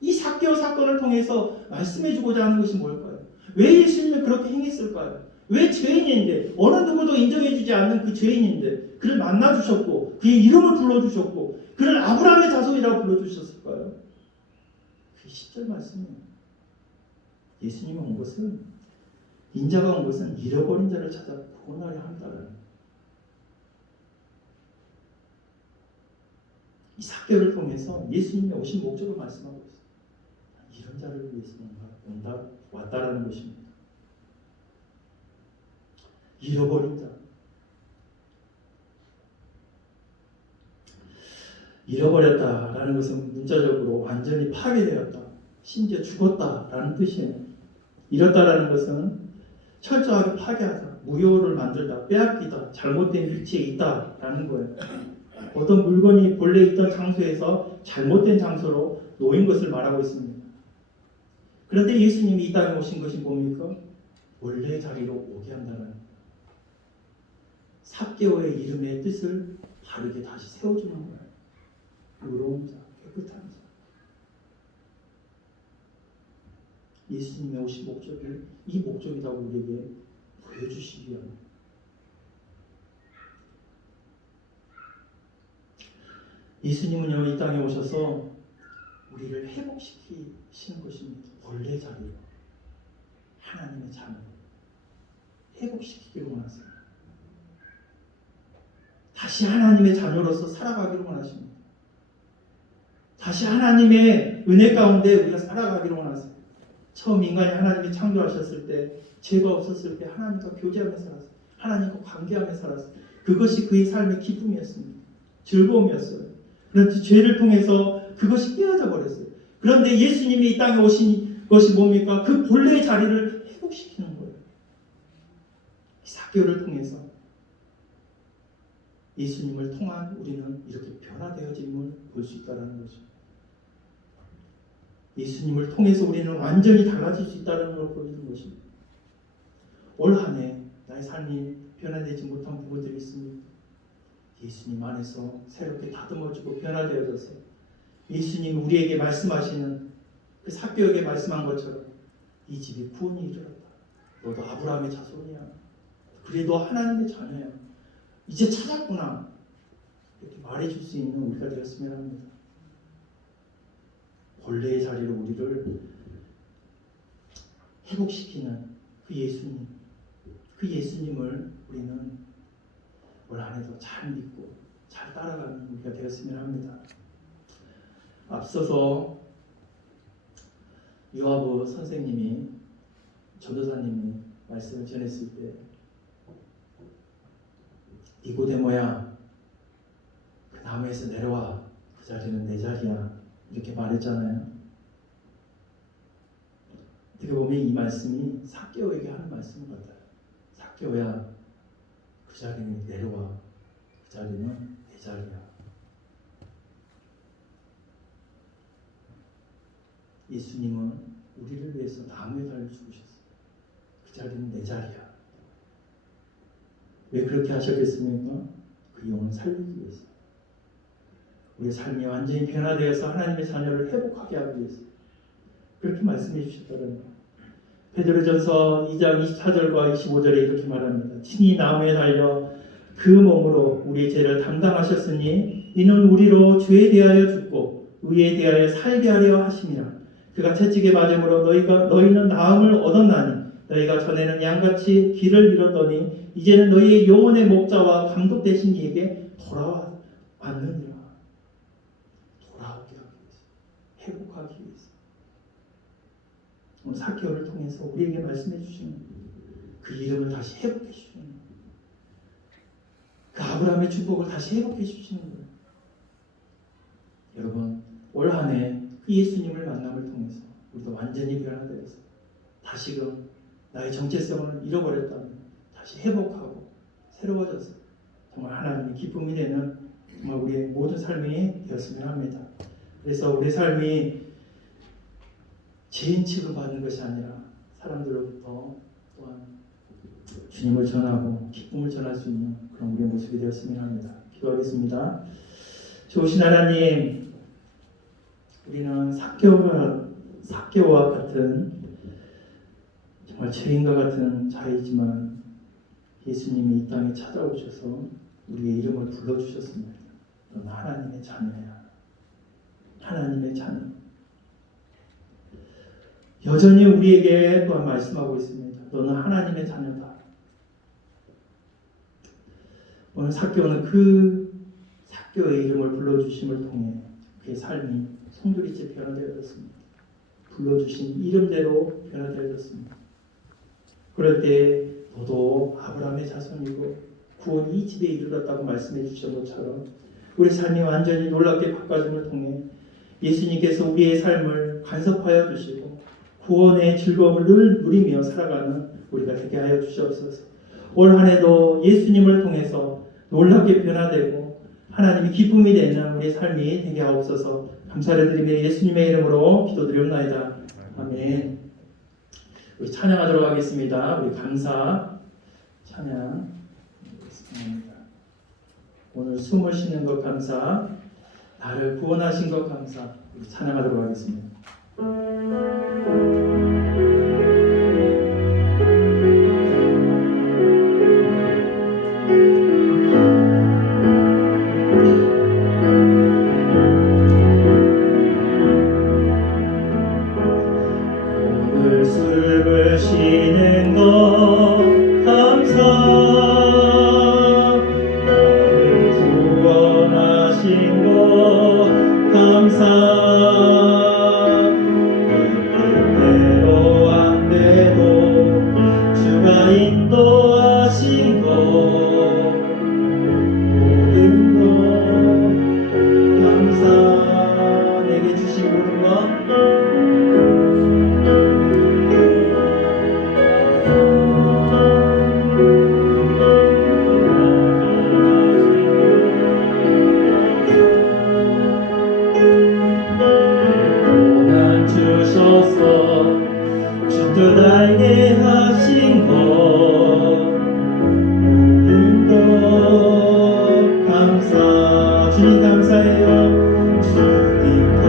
이 삭개오 사건을 통해서 말씀해 주고자 하는 것이 무엇일까요? 왜 예수님은 그렇게 행했을까요? 왜 죄인인데, 어느 누구도 인정해 주지 않는 그 죄인인데 그를 만나 주셨고 그의 이름을 불러 주셨고 그를 아브라함의 자손이라고 불러 주셨을까요? 그 10절 말씀이에요. 예수님이 온 것은, 인자가 온 것은 잃어버린 자를 찾아 구원하려 한다는, 이 삭개오를 통해서 예수님이 오신 목적을 말씀하고 있어요. 이런 자를 위해서 왔다라는 것입니다. 잃어버린 자. 잃어버렸다라는 것은 문자적으로 완전히 파괴되었다, 심지어 죽었다라는 뜻이에요. 잃었다라는 것은 철저하게 파괴하다, 무효를 만들다, 빼앗기다, 잘못된 위치에 있다라는 거예요. 어떤 물건이 본래 있던 장소에서 잘못된 장소로 놓인 것을 말하고 있습니다. 그런데 예수님이 이 땅에 오신 것이 뭡니까? 원래 자리로 오게 한다는, 삭개오의 이름의 뜻을 바르게 다시 세워주는 거예요. 의로운 자, 깨끗한 자. 예수님이 오신 목적이 이 목적이라고 우리에게 보여주시기 위함. 예수님은요, 이 땅에 오셔서 우리를 회복시키시는 것입니다. 원래 자리로 하나님의 자녀 회복시키기를 원하세요. 다시 하나님의 자녀로서 살아가기를 원하십니다. 다시 하나님의 은혜 가운데 우리가 살아가기를 원하세요. 처음 인간이 하나님이 창조하셨을 때, 죄가 없었을 때 하나님과 교제하며 살았어요. 하나님과 관계하며 살았어요. 그것이 그의 삶의 기쁨이었습니다. 즐거움이었어요. 그런데 죄를 통해서 그것이 깨어져 버렸어요. 그런데 예수님이 이 땅에 오신 것이 뭡니까? 그 본래의 자리를 회복시키는 거예요. 삭개오를 통해서 예수님을 통한 우리는 이렇게 변화되어짐을 볼 수 있다는 거죠. 예수님을 통해서 우리는 완전히 달라질 수 있다는 걸 보여주는 것입니다. 올 한 해 나의 삶이 변화되지 못한 부분들이 있습니다. 예수님 안에서 새롭게 다듬어지고 변화되어져서 예수님이 우리에게 말씀하시는 그 삭개오에게 말씀한 것처럼 이 집이 구원이 이르렀다. 너도 아브라함의 자손이야. 그래 너 하나님의 자녀야. 이제 찾았구나. 이렇게 말해줄 수 있는 우리가 되었으면 합니다. 본래의 자리로 우리를 회복시키는 그 예수님, 그 예수님을 우리는 올 한해도 잘 믿고 잘 따라가는 우리가 되었으면 합니다. 앞서서 요하브 선생님이 전도사님이 말씀을 전했을 때 니고데모야 그 나무에서 내려와 그 자리는 내 자리야 이렇게 말했잖아요. 어떻게 보면 이 말씀이 삭개오에게 하는 말씀 같아요. 삭개오야 그 자리는 내려와 그 자리는 내 자리야. 예수님은 우리를 위해서 나무에 달려 죽으셨어요. 그 자리는 내 자리야. 왜 그렇게 하셨겠습니까? 그 영혼을 살리기 위해서. 우리의 삶이 완전히 변화되어서 하나님의 자녀를 회복하게 하기 위해서. 그렇게 말씀해 주셨더라고요. 베드로전서 2장 24절과 25절에 이렇게 말합니다. 친히 나무에 달려 그 몸으로 우리의 죄를 담당하셨으니 이는 우리로 죄에 대하여 죽고 의에 대하여 살게 하려 하심이라. 그가 채찍에 맞음으로 너희는 나음을 얻었나니 너희가 전에는 양같이 길을 잃었더니 이제는 너희의 영혼의 목자와 감독 되신 이에게 돌아왔느니라. 돌아오게 하기 위해서, 회복하기 위해서. 오늘 삭개오를 통해서 우리에게 말씀해 주시는 그 이름을 다시 회복해 주시는 그 아브라함의 축복을 다시 회복해 주시는 거예요. 여러분 올 한 해 그 예수님을 만남을 통해서 우리도 완전히 변화되어서 다시금 나의 정체성을 잃어버렸다면 다시 회복하고 새로워져서 정말 하나님의 기쁨이 되는 정말 우리의 모든 삶이 되었으면 합니다. 그래서 우리 삶이 죄인 취급받는 것이 아니라 사람들로부터 또한 주님을 전하고 기쁨을 전할 수 있는 그런 우리의 모습이 되었으면 합니다. 기도하겠습니다. 좋으신 하나님, 우리는 삭개오와 같은 정말 죄인과 같은 자이지만 예수님이 이 땅에 찾아오셔서 우리의 이름을 불러주셨습니다. 너는 하나님의 자녀야. 하나님의 자녀. 여전히 우리에게 또한 말씀하고 있습니다. 너는 하나님의 자녀다. 오늘 삭개오는 그 삭개오의 이름을 불러주심을 통해 그의 삶이 송두리째 변화되어졌습니다. 불러주신 이름대로 변화되어졌습니다. 그럴 때 너도 아브라함의 자손이고 구원이 이 집에 이르렀다고 말씀해 주신 것처럼 우리 삶이 완전히 놀랍게 바꿔짐을 통해 예수님께서 우리의 삶을 간섭하여 주시고 구원의 즐거움을 늘 누리며 살아가는 우리가 되게 하여 주시옵소서. 올 한 해도 예수님을 통해서 놀랍게 변화되고 하나님이 기쁨이 되는 우리의 삶이 되게 하옵소서. 감사를 드리며 예수님의 이름으로 기도드리옵나이다. 아멘. 우리 찬양하도록 하겠습니다. 우리 감사 찬양 하겠습니다. 오늘 숨을 쉬는 것 감사, 나를 구원하신 것 감사. 우리 찬양하도록 하겠습니다. 오늘 숨을 쉬는 것 감사, 나를 구원하신 것 감사. 뜻대로 안 돼도 주가 인도하신 것 모든 것 감사. 내게 주신 모든 것 주 뜻 알게 하신 것 모든 것 감사. 주님 감사해요. 주님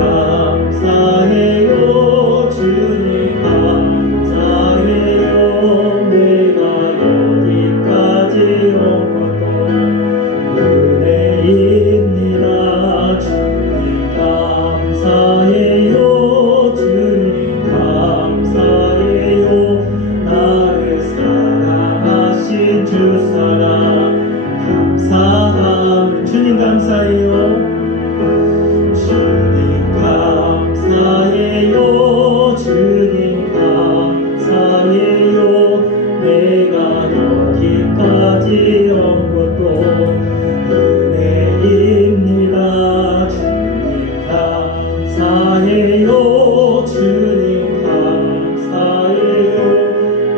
감사해요 주님 감사해요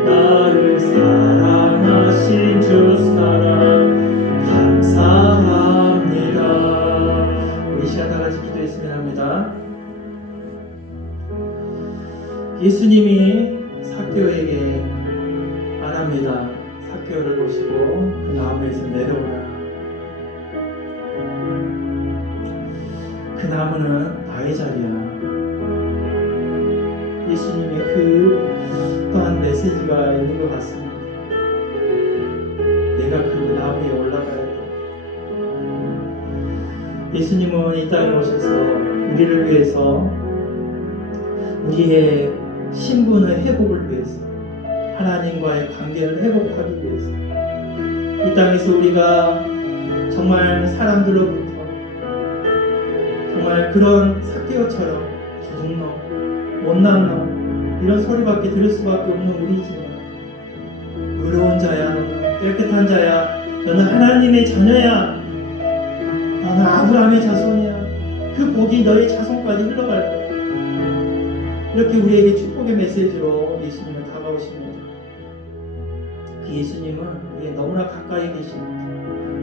나를 사랑하신 주 사랑 감사합니다. 우리 시간 다 같이 기도했으면 합니다. 예수님이 삭개오에게 말합니다. 삭개오를 보시고 그 나무에서 내려오라. 그 나무는 나의 자리야. 예수님의 그 또한 메시지가 있는 것 같습니다. 내가 그 나무에 올라가야 돼. 예수님은 이 땅에 오셔서 우리를 위해서 우리의 신분의 회복을 위해서 하나님과의 관계를 회복하기 위해서 이 땅에서 우리가 정말 사람들로부터 정말 그런 삭개오처럼 도둑놈, 못난 놈 이런 소리밖에 들을 수밖에 없는 우리지만 의로운 자야 너는 깨끗한 자야 너는 하나님의 자녀야 너는 아브라함의 자손이야 그 복이 너의 자손까지 흘러갈 거야. 이렇게 우리에게 축복의 메시지로 예수님은 다가오십니다. 그 예수님은 우리의 너무나 가까이 계십니다.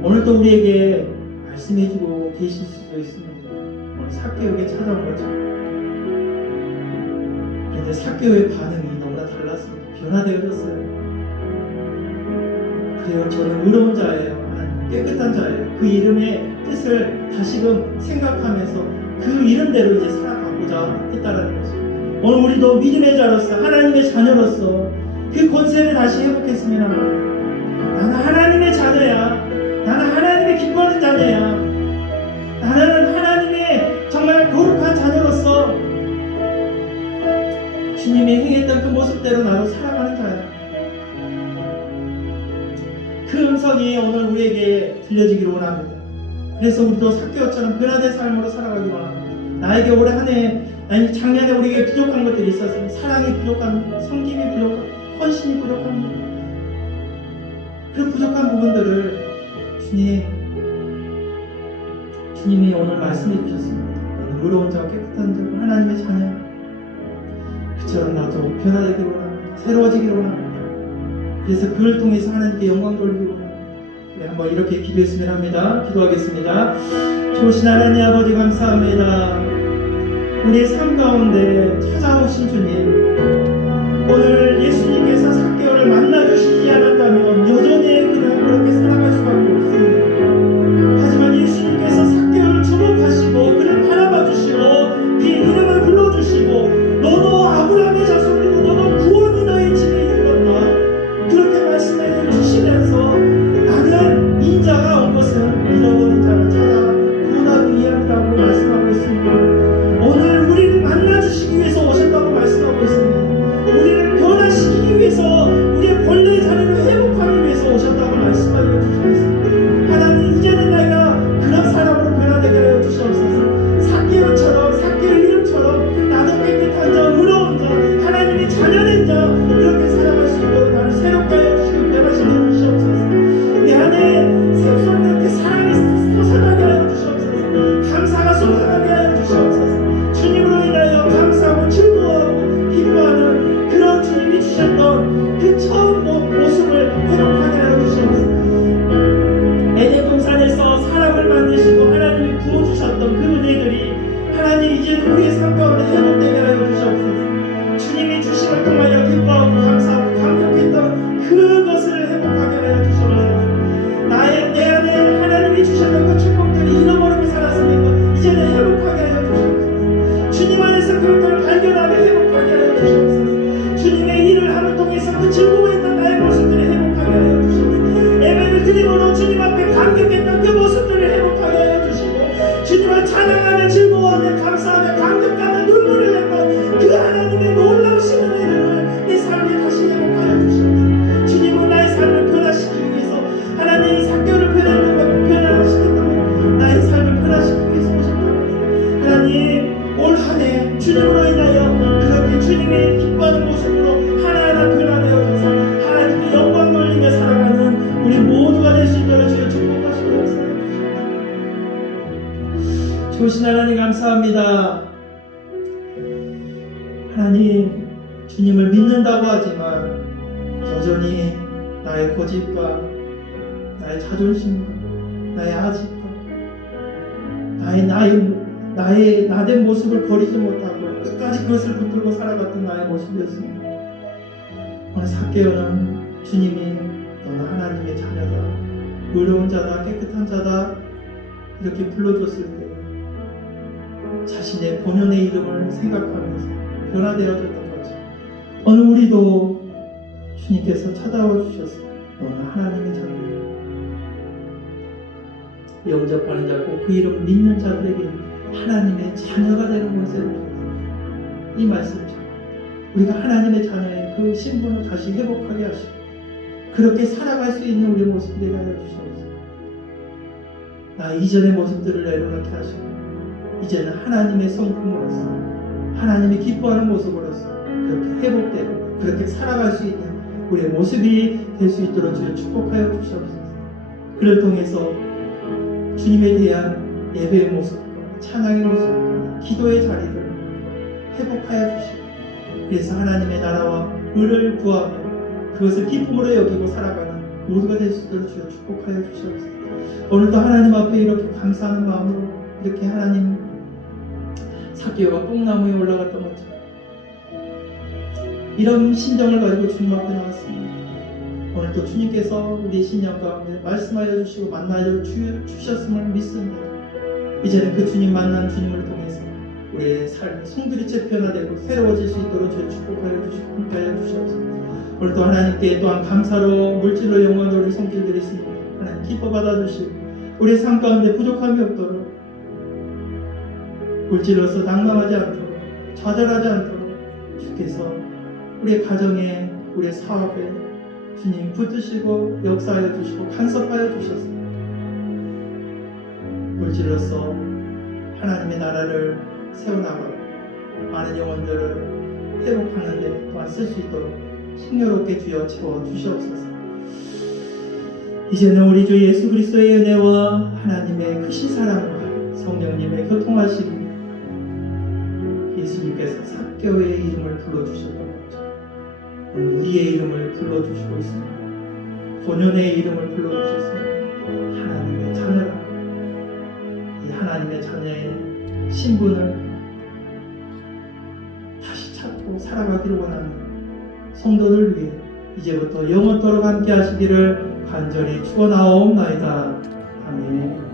오늘도 우리에게 말씀해주고 계실 수도 있습니다. 오늘 삭개오에게 찾아온 거죠. 그런데 삭개오의 반응이 너무나 달랐습니다. 변화되어졌어요. 그래요, 저는 의로운 자예요. 하나님 깨끗한 자예요. 그 이름의 뜻을 다시금 생각하면서 그 이름대로 이제 살아가고자 했다라는 거죠. 오늘 우리도 믿음의 자로서 하나님의 자녀로서 그 권세를 다시 회복했으면 합니다. 나는 하나님의 자녀야. 나는 하나님의 기뻐하는 자녀야. 나는 하나님의 정말 거룩한 자녀로서 주님이 행했던 그 모습대로 나도 살아가는 자야. 그 음성이 오늘 우리에게 들려지기를 원합니다. 그래서 우리도 삭개오처럼 변화된 삶으로 살아가기를 원합니다. 나에게 올해 한 해 아니 작년에 우리에게 부족한 것들이 있었어요. 사랑이 부족합니다. 섬김이 부족합니다. 헌신이 부족합니다. 그 부족한 부분들을 주님이 오늘 말씀해 주셨습니다. 너는 의로운 자와 깨끗한 자 하나님의 자녀 그처럼 나도 변화되기를 원합니다. 새로워지기를 원합니다. 그래서 그를 통해서 하나님께 영광 돌리기를 원합니다. 네, 한번 이렇게 기도했으면 합니다. 기도하겠습니다. 좋으신 하나님 아버지 감사합니다. 우리의 삶 가운데 찾아오신 주님, 오늘 예수님께서 삭개오를 만나주시지 않았다면 여전히 그는 그렇게 살아갈 수밖에 없습니다. 하지만 예수님께서 삭개오를 주목하시고 그를 바라봐 주시고 그 이름을 불러주시고 너도 아브라함의 자손이고 너도 구원이 너의 집에 이르렀다 그렇게 말씀해 주시면서 나는 인자가 온 것은 잃어버린 자를 찾아 구원하기 위함이라고 말씀하고 있습니다. 오늘 우리를 만나주시기 위해서 오셨다고 말씀하고 있습니다. 우리를 변화시키기 위해서 우리의 본래의 자리를 회복하기 위해서 오셨다고 말씀하여 주시고 있습니다. 하나님 이제는 내가 그런 사람으로 변화되게 하여 주시옵소서. 삭개오처럼 삭개오 이름처럼 나도 깨끗한 자 의로운 자 하나님의 자녀된 자 그렇게 살아갈 수 있도록 나를 새롭게 하여 주시고 변화시켜 주시옵소서. 내 안에 샘솟는 그 사랑이 솟아나게 하여 주시옵소서. 감사가 솟아나게 하여 주시옵소서. 주님으로 인하여 감사하고 즐거워하고 기뻐하는 그런 주님이 주셨던 그 처음 모습을 회복하게 하여 주시옵소서. 에덴 동산에서 사람을 만드시고 하나님이 부어주셨던 그 은혜들이 하나님 이제 우리의 삶 가운데 회복되게 하여 주시옵소서. 주님이 주심을 통하여 기뻐하고 감사하고 감격했던 그것을 회복하게 하여 주시옵소서. 내 안에 하나님이 주셨던 그 축복들이 잃어버리고 살았으니까 이제는 회복하게 하여 주시옵소서. 주님 안에서 그것들을 발견하며 회복하게 하여 주시옵소서. 주님의 일을 하는 통해서 그 즐거워했던 나의 모습들이 회복하게 하여 주시옵소서. 예배를 드림으로 주님 앞에 감격했던 그 모습들을 회복하게 하여 주시고 주님을 찬양하며 즐거워하며 감사하며 감격하며 눈물을 냈던 그 하나님의 놀라우신 은혜를 내 삶에 다시 회복하여 주시옵소서. 주님은 나의 삶을 변화시키기 위해서 하나님이 삭개오를 변화시켰던 것 나의 삶을 변화시키기 위해서 오셨다고 하나님 올 한 해 주님으로 인하여 그렇게 주님의 기뻐하는 모습으로 하나하나 변화되어져서 하나님께 영광 돌리며 살아가는 우리 모두가 될 수 있도록 주여 축복하시옵소서. 좋으신 하나님 감사합니다. 하나님, 주님을 믿는다고 하지만 여전히 나의 고집과 나의 자존심과 나의 아집과 나의 나된 모습을 버리지 못하고 끝까지 그것을 붙들고 살아갔던 나의 모습이었습니다. 오늘 삭개오는 주님이 너는 하나님의 자녀다, 의로운 자다, 깨끗한 자다 이렇게 불러줬을 때 자신의 본연의 이름을 생각하면서 변화되어졌던 거죠. 오늘 우리도 주님께서 찾아와 주셨어요. 너는 하나님의 자녀예요. 영접하는 자, 꼭 그 이름 믿는 자들에게 하나님의 자녀가 되는 것을 이 말씀이죠. 우리가 하나님의 자녀의 그 신분을 다시 회복하게 하시고 그렇게 살아갈 수 있는 우리의 모습 되게 하여 주시옵소서. 나 이전의 모습들을 내려놓게 하시고 이제는 하나님의 성품으로서 하나님이 기뻐하는 모습으로서 그렇게 회복되고 그렇게 살아갈 수 있는 우리의 모습이 될 수 있도록 주여 축복하여 주시옵소서. 그를 통해서 주님에 대한 예배의 모습과 찬양의 모습과 기도의 자리를 회복하여 주시고 그래서 하나님의 나라와 의를 구하며 그것을 기쁨으로 여기고 살아가는 모두가 될 수 있도록 주여 축복하여 주시옵소서. 오늘도 하나님 앞에 이렇게 감사하는 마음으로 이렇게 하나님 삭개오가 뽕나무에 올라갔던 것처럼 이런 심정을 가지고 주님 앞에 나왔습니다. 오늘도 주님께서 우리의 신령 가운데 말씀하여 주시고 만나여 주셨음을 믿습니다. 이제는 그 주님 만난 주님을 통해서 우리의 삶이 송두리째 변화되고 새로워질 수 있도록 주여 축복하여 주시고 함께하여 주시옵소서. 오늘도 하나님께 또한 감사로 물질로 영광 돌릴 손길 드리십니다. 하나님 기뻐 받아주시고 우리의 삶 가운데 부족함이 없도록 물질로서 낭망하지 않도록 좌절하지 않도록 주께서 우리의 가정에 우리의 사업에 주님 붙드시고 역사하여 주시고 간섭하여 주셔서 물질로서 하나님의 나라를 세워나가고 많은 영혼들을 회복하는 데 또한 쓸 수 있도록 신료롭게 주여 채워 주시옵소서. 이제는 우리 주 예수 그리스도의 은혜와 하나님의 크신 사랑과 성령님의 교통하심이 예수님께서 삭개오의 이름을 불러주셨던 것처럼 우리의 이름을 불러주시고 있습니다. 본연의 이름을 불러주셨습니다. 하나님의 자녀라. 이 하나님의 자녀의 신분을 다시 찾고 살아가기를 원하는 성도들 위해 이제부터 영원토록 함께 하시기를 간절히 축원하옵나이다. 아멘.